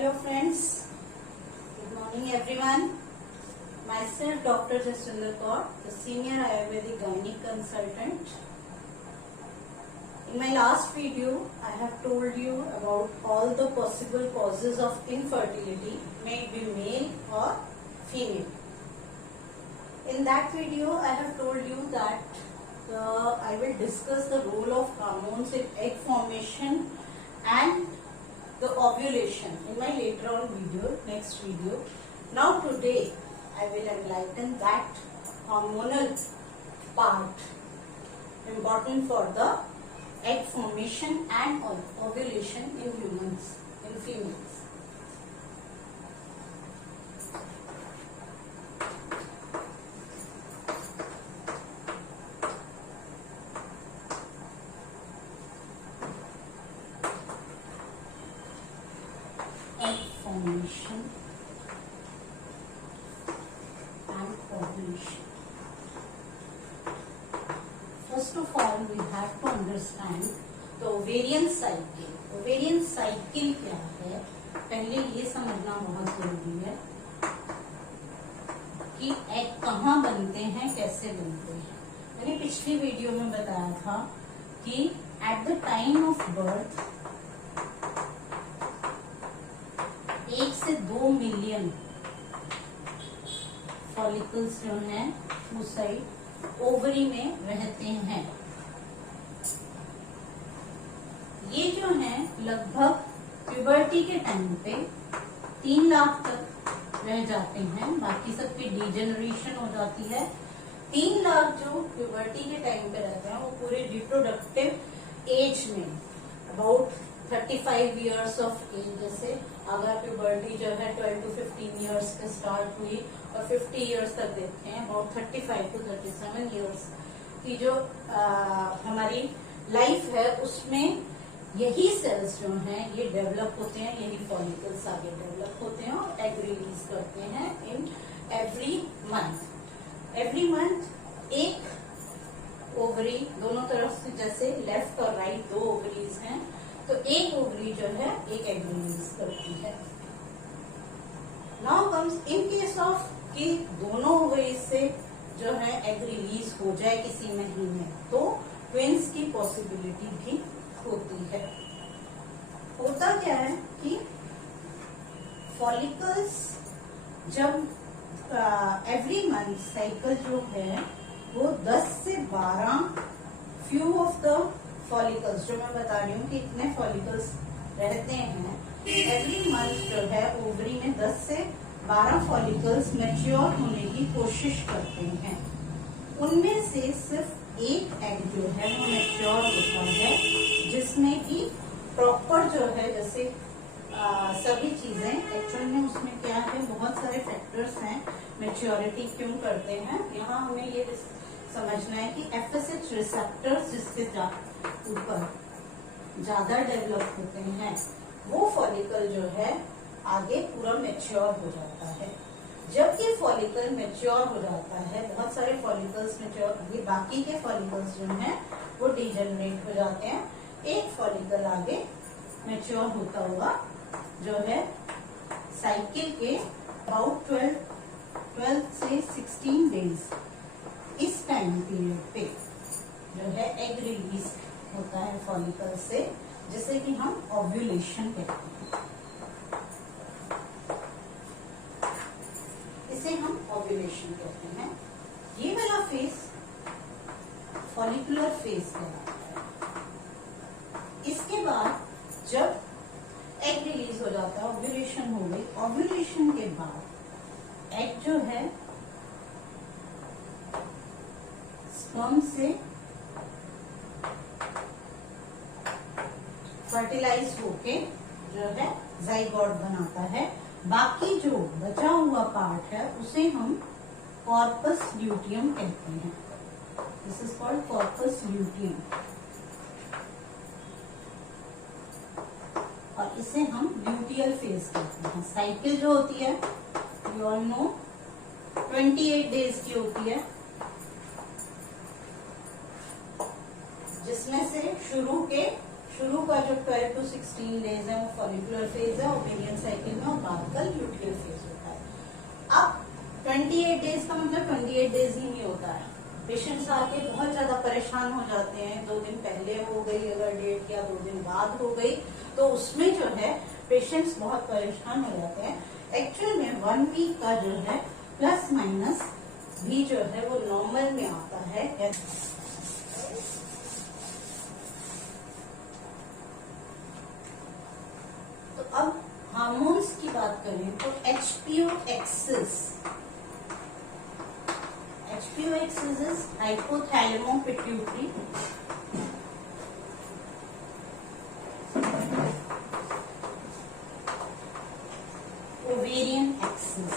Hello friends, good morning everyone. Myself Dr. Jaswinder Kaur, the Senior Ayurvedic Gynae Consultant. In my last video, I have told you about all the possible causes of infertility, may it be male or female. In that video, I have told you that I will discuss the role of hormones in egg formation and the ovulation in my later on video, next video. Now today I will enlighten that hormonal part important for the egg formation and ovulation in humans, in females. Formation and ovulation. First of all, we have to understand the ovarian cycle. Ovarian cycle क्या है? पहले ये समझना बहुत जरूरी है कि egg कहाँ बनते हैं, कैसे बनते हैं. मैंने पिछली वीडियो में बताया था कि at the time of birth 1 से 2 मिलियन फॉलिकल्स जो हैं उस साइड ओवरी में रहते हैं. ये जो हैं लगभग प्यूबर्टी के टाइम पे 3 लाख तक रह जाते हैं. बाकी सबकी डिजेनरेशन हो जाती है. 3 लाख जो प्यूबर्टी के टाइम पे रहते हैं वो पूरे रिप्रोडक्टिव एज में अबाउट 35 इयर्स ऑफ एज, जैसे अगर प्यूबर्टी जो है 12 to 15 इयर्स पे स्टार्ट हुई और 50 इयर्स तक देखते हैं, अबाउट 35 to 37 इयर्स की जो हमारी लाइफ है उसमें यही सेल्स जो हैं ये डेवलप होते हैं, यही फॉलिकल्स आगे डेवलप होते हैं और एग रिलीज करते हैं in every month. Every month एक ओवरी, दोनों तरफ से जैसे लेफ्ट और राइट 2 ओवरीज हैं, तो एक ओवरी जो है एक एग रिलीज करती है. Now comes in case of कि दोनों ओवरीज से जो है एग रिलीज हो जाए किसी महीने, तो ट्विंस की पॉसिबिलिटी भी होती है. होता क्या है कि फॉलिकल्स जब एवरी मंथ साइकिल जो है वो 10 से 12 फ्यू ऑफ द फॉलिकल्स, जो मैं बता रही हूँ कि इतने फॉलिकल्स रहते हैं एवरी मंथ जो है ओवरी में 10 से 12 फॉलिकल्स मैच्योर होने की कोशिश करते हैं. उनमें से सिर्फ एक एग जो है वो मैच्योर होता है, जिसमें कि प्रॉपर जो है जैसे सभी चीजें एक्चुअल में उसमें क्या है, बहुत सारे फैक्टर्स हैं मैच्योरिटी क्यों करते हैं. यहाँ हमें ये समझना है कि FSH रिसेप्टर्स जिसके ऊपर ज्यादा डेवलप होते हैं वो फॉलिकल जो है आगे पूरा मैच्योर हो जाता है. जब ये फॉलिकल मैच्योर हो जाता है, बहुत सारे फॉलिकल्स मैच्योर, ये बाकी के फॉलिकल्स जो हैं वो डिजेनरेट हो जाते हैं. एक फॉलिकल आगे मैच्योर होता हुआ जो है साइकिल के अबाउट 12 से 16 डेज इस टाइम पीरियड पे जो है एग रिलीज होता है फॉलिकल से, जिसे कि हम ओव्यूलेशन कहते हैं. इसे हम ओव्यूलेशन कहते हैं. ये वाला फेज फॉलिकुलर फेज कहलाता है. इसके बाद जब एग रिलीज हो जाता है, ओव्यूलेशन हो गई, ओव्यूलेशन के बाद एग जो है स्पर्म से फर्टिलाइज होके जो है जाइगोट बनाता है. बाकी जो बचा हुआ पार्ट है उसे हम कॉर्पस ल्यूटियम कहते हैं. This is called corpus luteum, और इसे हम ल्यूटियल फेज कहते हैं. साइकिल जो होती है यू ऑल नो 28 डेज की होती है, जिसमें से शुरू का जो 12 to 16 डेज है वो फॉलिकुलर फेज है ओवेरियन साइकिल में, और बाद का ल्यूटियल फेज होता है। अब 28 डेज का मतलब 28 डेज ही नहीं होता है। पेशेंट्स आके बहुत ज्यादा परेशान हो जाते हैं, 2 दिन पहले हो गई अगर डेट या 2 दिन बाद हो गई तो उसमें जो है पेशेंट्स बहुत परेशान हो जाते हैं। एक्चुअल में 1 वीक का जो है प्लस माइनस भी जो है वो नॉर्मल में आता है। तो अब हार्मोन्स की बात करें तो HPO axis is hypothalamo-pituitary, ovarian axis।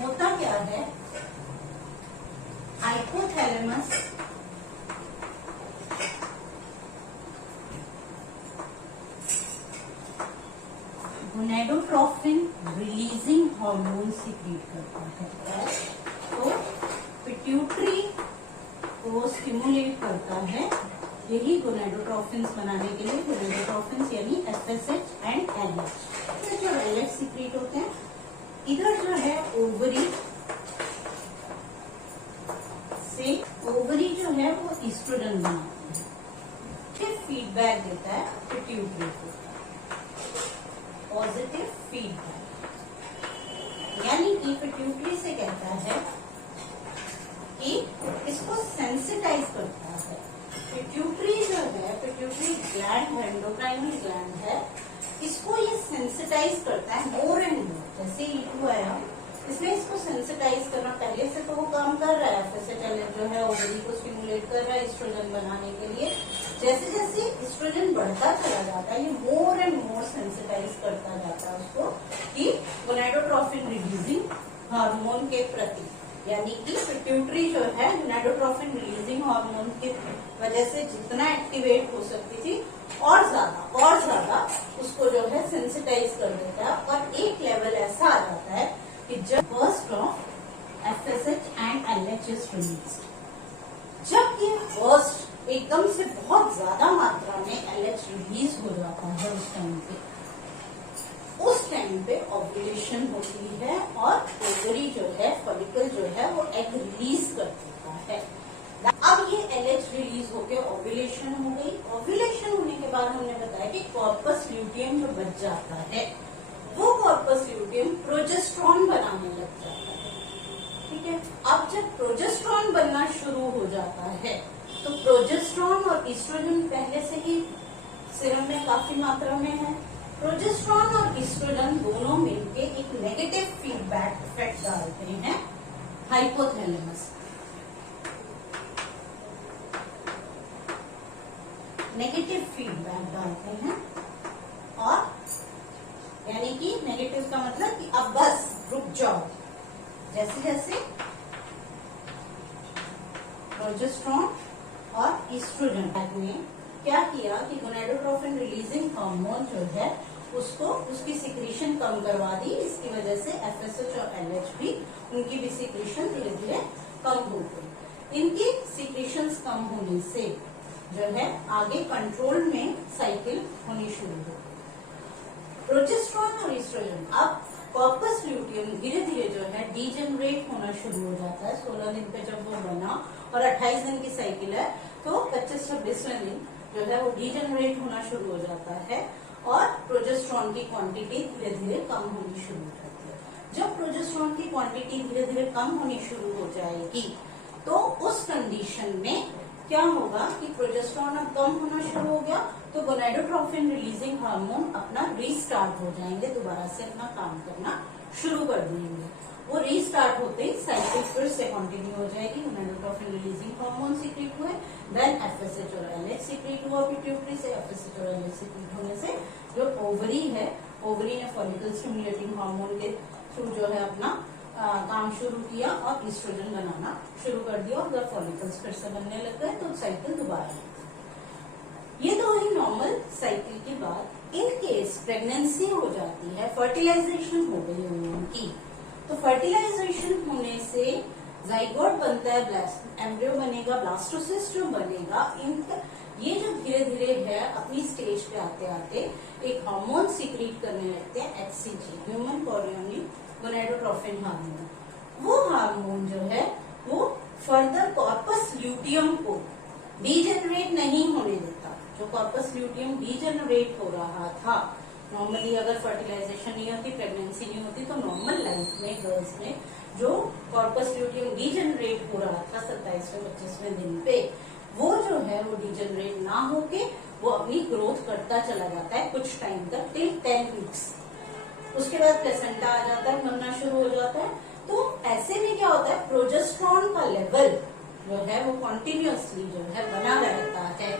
होता क्या है, hypothalamus gonadotrophin releasing hormone secrete करता है, तो पिट्यूटरी को स्टिमुलेट करता है यही गोनेडोट्रोफिन बनाने के लिए। गोनेडोट्रोफिन यानी FSH एंड LH। जो LH सीक्रेट होते हैं, इधर जो है ओवरी से, ओवरी जो है वो ईस्ट्रोजन बनाते हैं, फिर फीडबैक देता है पिट्यूटरी को, पॉजिटिव फीडबैक, यानी कि पिट्यूटरी से कहता है कि इसको सेंसिटाइज करता है। पिट्यूटरी जो है, पिट्यूटरी ग्लैंड है, एंडोक्राइनल ग्लैंड है, इसको ये सेंसिटाइज करता है मोर एंड मोर। जैसे E2 आया, इसमें इसको सेंसिटाइज करना, पहले से तो वो काम कर रहा है, FSH जो है ओवरी को स्टिमुलेट कर रहा है ईस्ट्रोजन बनाने के लिए। जैसे जैसे ईस्ट्रोजन बढ़ता चला जाता है, ये मोर एंड मोर सेंसिटाइज करता जाता है उसको कि गोनेडोट्रोफिन रिलीजिंग हार्मोन के प्रति, यानी कि पिट्यूटरी जो है गोनेडोट्रोफिन रिलीजिंग हार्मोन की वजह से जितना एक्टिवेट हो सकती थी और ज्यादा उसको जो है सेंसिटाइज कर देता है। और एक लेवल ऐसा आ जाता है कि जब burst of FSH and LH is released, जब ये बर्स्ट एकदम से बहुत ज्यादा मात्रा में LH रिलीज हो जाता है, उस टाइम पे ओव्यूलेशन होती है और ओवरी जो है, फॉलिकल जो है वो एग रिलीज कर देता है। अब ये LH रिलीज होके ओव्यूलेशन हो गई। ओव्यूलेशन होने के बाद हमने बताया कि कॉर्पस ल्यूटियम जो बच जाता है, वो कॉर्पस ल्यूटियम प्रोजेस्टेरॉन बनाने लग जाता है। ठीक है, अब जब प्रोजेस्टेरॉन बनना शुरू हो जाता है तो प्रोजेस्टेरॉन और ईस्ट्रोजन पहले से ही सीरम में काफी मात्रा में है। प्रोजेस्टेरॉन और ईस्ट्रोजन दोनों मिलके एक नेगेटिव फीडबैक इफेक्ट डालते हैं हाइपोथैलेमस, नेगेटिव फीडबैक डालते हैं। और यानी कि नेगेटिव का मतलब कि अब बस रुक जाओ। जैसे जैसे प्रोजेस्टेरॉन और ईस्ट्रोजन ने क्या किया कि गोनेडोट्रोफिन रिलीजिंग हार्मोन जो है उसको, उसकी सिक्रीशन कम करवा दी। इसकी वजह से FSH और LH भी, उनकी भी सिक्रीशन धीरे धीरे कम हो गई। इनकी सिक्रीशंस कम होने से जो है आगे कंट्रोल में साइकिल होनी शुरू हो गई। प्रोजेस्टेरॉन और ईस्ट्रोजन, अब कॉर्पस ल्यूटियम धीरे धीरे जो है डीजेनरेट होना शुरू हो जाता है। 16 दिन पे जब वो बना और 28 दिन की साइकिल है तो 25-26वें दिन जो है वो डीजेनरेट होना शुरू हो जाता है और प्रोजेस्टेरॉन की क्वांटिटी धीरे धीरे कम होनी शुरू हो जाती है। जब प्रोजेस्टेरॉन की क्वांटिटी धीरे धीरे कम होनी शुरू हो जाएगी तो उस कंडीशन में क्या होगा कि प्रोजेस्टेरॉन अब कम होना शुरू हो गया तो गोनेडोट्रोफिन रिलीजिंग हार्मोन अपना रीस्टार्ट हो जाएंगे, दोबारा से अपना काम करना शुरू कर देंगे। वो रीस्टार्ट होते ही साइकिल फिर से कंटिन्यू हो जाएगी। गोनेडोट्रोफिन रिलीजिंग हार्मोन सीक्रेट हुए, देन FSH और LH सीक्रेट हुआ पिट्यूटरी से। FSH और LH सीक्रेट होने से जो ओवरी है, ओवरी ने फॉलिकल स्टिमुलेटिंग हार्मोन के थ्रू जो है अपना काम शुरू किया और ईस्ट्रोजन बनाना शुरू कर दिया और जब फॉलिकल्स फिर से बनने लग गए तो साइकिल दोबारा। ये तो हुई नॉर्मल साइकिल की बात। इन केस प्रेगनेंसी हो जाती है, फर्टिलाइजेशन हो गई उनकी, तो फर्टिलाइजेशन होने से जाइगोट बनता है, एम्ब्रियो बनेगा, ब्लास्टोसिस्ट जो बनेगा, ये जो धीरे धीरे है अपनी स्टेज पे आते आते एक हार्मोन सीक्रेट करने लगते हैं, HCG, human chorionic gonadotrophin hormone. वो हार्मोन जो है वो फर्दर कॉर्पस ल्यूटियम को डीजेनरेट नहीं होने देता। जो कॉर्पस ल्यूटियम डीजेनरेट हो रहा था, नॉर्मली अगर फर्टिलाइजेशन नहीं होती, प्रेगनेंसी नहीं होती, तो नॉर्मल लाइफ में गर्ल्स में जो कॉर्पस ल्यूटियम डीजेनरेट हो रहा था 27वें 25वें दिन पे, वो जो है वो डीजेनरेट ना होके वो अपनी ग्रोथ करता चला जाता है कुछ टाइम तक, टिल 10 वीक्स। उसके बाद प्लेसेंटा आ जाता है, बनना शुरू हो जाता है। तो ऐसे में क्या होता है, प्रोजेस्टेरॉन का लेवल जो है वो कॉन्टिन्यूअसली जो है बना रहता है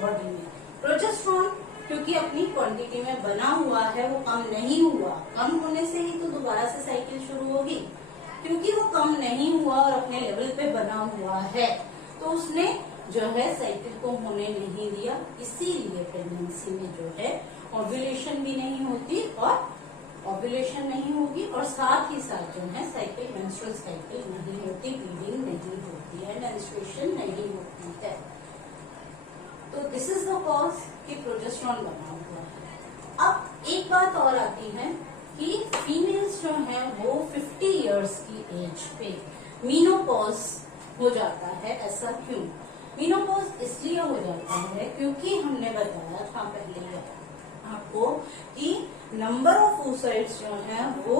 बॉडी में। प्रोजेस्टेरॉन क्योंकि अपनी क्वांटिटी में बना हुआ है, वो कम नहीं हुआ। कम होने से ही तो दोबारा से साइकिल शुरू होगी। क्योंकि वो कम नहीं हुआ और अपने लेवल पे बना हुआ है, तो उसने जो है साइकिल को होने नहीं दिया। इसीलिए प्रेगनेंसी में जो है ओव्यूलेशन भी नहीं होती और ओव्यूलेशन नहीं होगी, और साथ ही साथ जो है साइकिल, मेंस्ट्रुअल साइकिल नहीं होती, ब्लीडिंग नहीं होती है, मेंस्ट्रुएशन नहीं होती है। तो दिस इज द कॉज कि प्रोजेस्टेरॉन बना हुआ है। अब एक बात और आती है कि फीमेल्स जो है वो 50 इयर्स की एज पे मीनोपॉज हो जाता है। ऐसा क्यों? मीनोपॉज इसलिए हो जाता है क्योंकि हमने बताया था पहले आपको कि नंबर ऑफ oocytes जो है वो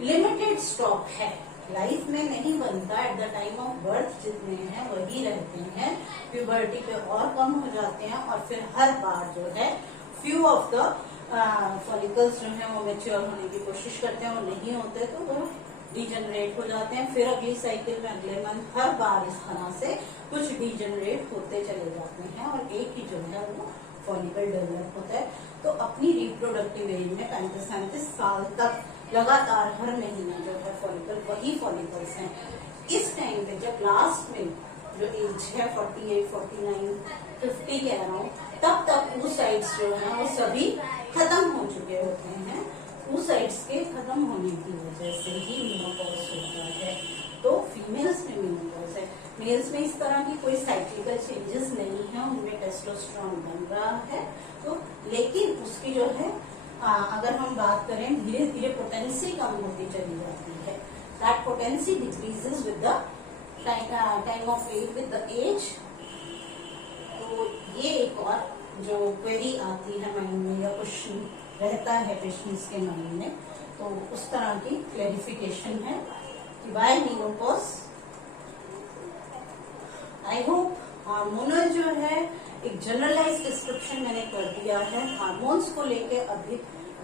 लिमिटेड स्टॉक है, लाइफ में नहीं बनता। At the time of birth जितने हैं वही रहते हैं, प्यूबर्टी पे और कम हो जाते हैं, और फिर हर बार जो है फ्यू ऑफ द फॉलिकल्स जो है वो मैच्योर होने की कोशिश करते हैं, वो नहीं होते तो वो डीजनरेट हो जाते हैं। फिर अगली साइकिल में अगले मंथ हर बार इस तरह से कुछ डीजनरेट होते चले जाते हैं, और एक ही जो है वो फॉलिकल डेवलप होता है। तो अपनी रिप्रोडक्टिव एज में 35-37 साल तक लगातार हर महीने जो है फॉलिकल वही फॉलिकल्स हैं। इस टाइम पे जब लास्ट में जो एज है 48, 49, 50 कह रहा हूँ, तब तक oocytes जो है वो सभी खत्म हो चुके होते हैं। oocytes के खत्म होने की वजह से ही मेनोपॉज होता है। तो फीमेल्स में मेनोपॉज है, मेल्स में इस तरह की कोई साइक्लिकल चेंजेस नहीं है, उनमें टेस्टोस्टेरोन बन रहा है। तो लेकिन उसकी जो है अगर हम बात करें, धीरे धीरे पोटेंसी कम होती चली जाती है। That potency decreases with the time of age, with the age. तो ये एक और जो क्वेरी आती है माइंड में या क्वेश्चन रहता है पेशेंट्स के माइंड में, तो उस तरह की क्लेरिफिकेशन है कि why menopause. I hope hormonal जो है एक जनरलाइज डिस्क्रिप्शन मैंने कर दिया है। हार्मोन्स को लेके अभी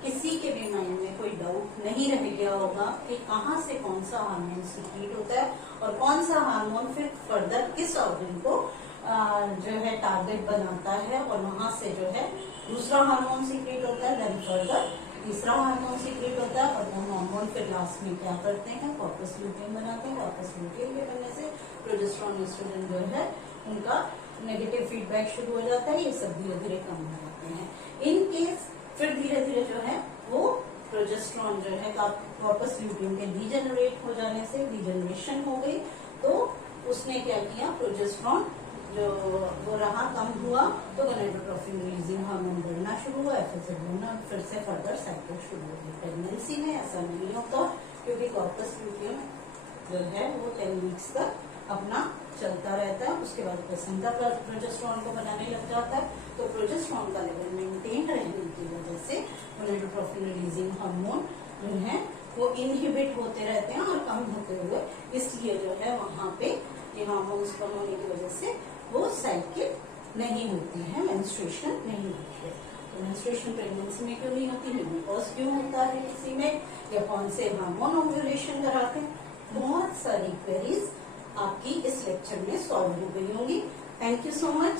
किसी के भी माइंड में कोई डाउट नहीं रह गया होगा कि कहाँ से कौन सा हार्मोन सीक्रेट होता है और कौन सा हार्मोन फिर फर्दर किस ऑर्गन को जो है टारगेट बनाता है, और वहां से जो है दूसरा हार्मोन सीक्रेट होता है, देन फर्दर तीसरा हार्मोन सीक्रेट होता है, और वो हार्मोन फिर लास्ट में क्या करते हैं, कॉर्पस ल्यूटियम बनाते हैं। कॉर्पस ल्यूटियम के बनने से प्रोजेस्टेरॉन एस्ट्रोजन जो है उनका नेगेटिव फीडबैक शुरू हो जाता है, ये सब धीरे धीरे कम हो जाते हैं। इन केस फिर धीरे धीरे जो है वो प्रोजेस्टेरॉन जो है कॉर्पस ल्यूटियम के डीजेनरेट हो जाने से डीजेनरेशन हो गई, तो उसने क्या किया, प्रोजेस्टेरॉन जो वो रहा कम हुआ, तो गोनाडोट्रोफिन रिलीजिंग हार्मोन बढ़ना शुरू हुआ, फिर से फर्दर साइकिल शुरू हो गई। प्रेगनेंसी में ऐसा नहीं होता क्योंकि कॉर्पस ल्यूटियम जो है वो 10 वीक्स तक अपना चलता रहता है। उसके बाद प्लेसेंटा प्रोजेस्टेरॉन को बनाने लग जाता है, तो प्रोजेस्टेरॉन का लेवल मेंटेन रहने की वजह से गोनाडोट्रोफिन रिलीजिंग हार्मोन जो है वो इनहिबिट होते रहते हैं और कम होते हुए, इसलिए जो है वहां पे हार्मोन्स कम होने की वजह से वो साइकिल नहीं होती है, मेंस्ट्रुएशन नहीं होती है। तो मेंस्ट्रुएशन प्रेगनेंसी में क्यों नहीं होती, मेनोपॉज क्यों होता है किसी में, या कौन से हार्मोन ओव्यूलेशन कराते हैं, बहुत सारी क्वेरीज आपकी इस लेक्चर में सॉल्व हो गई होंगी। Thank you so much.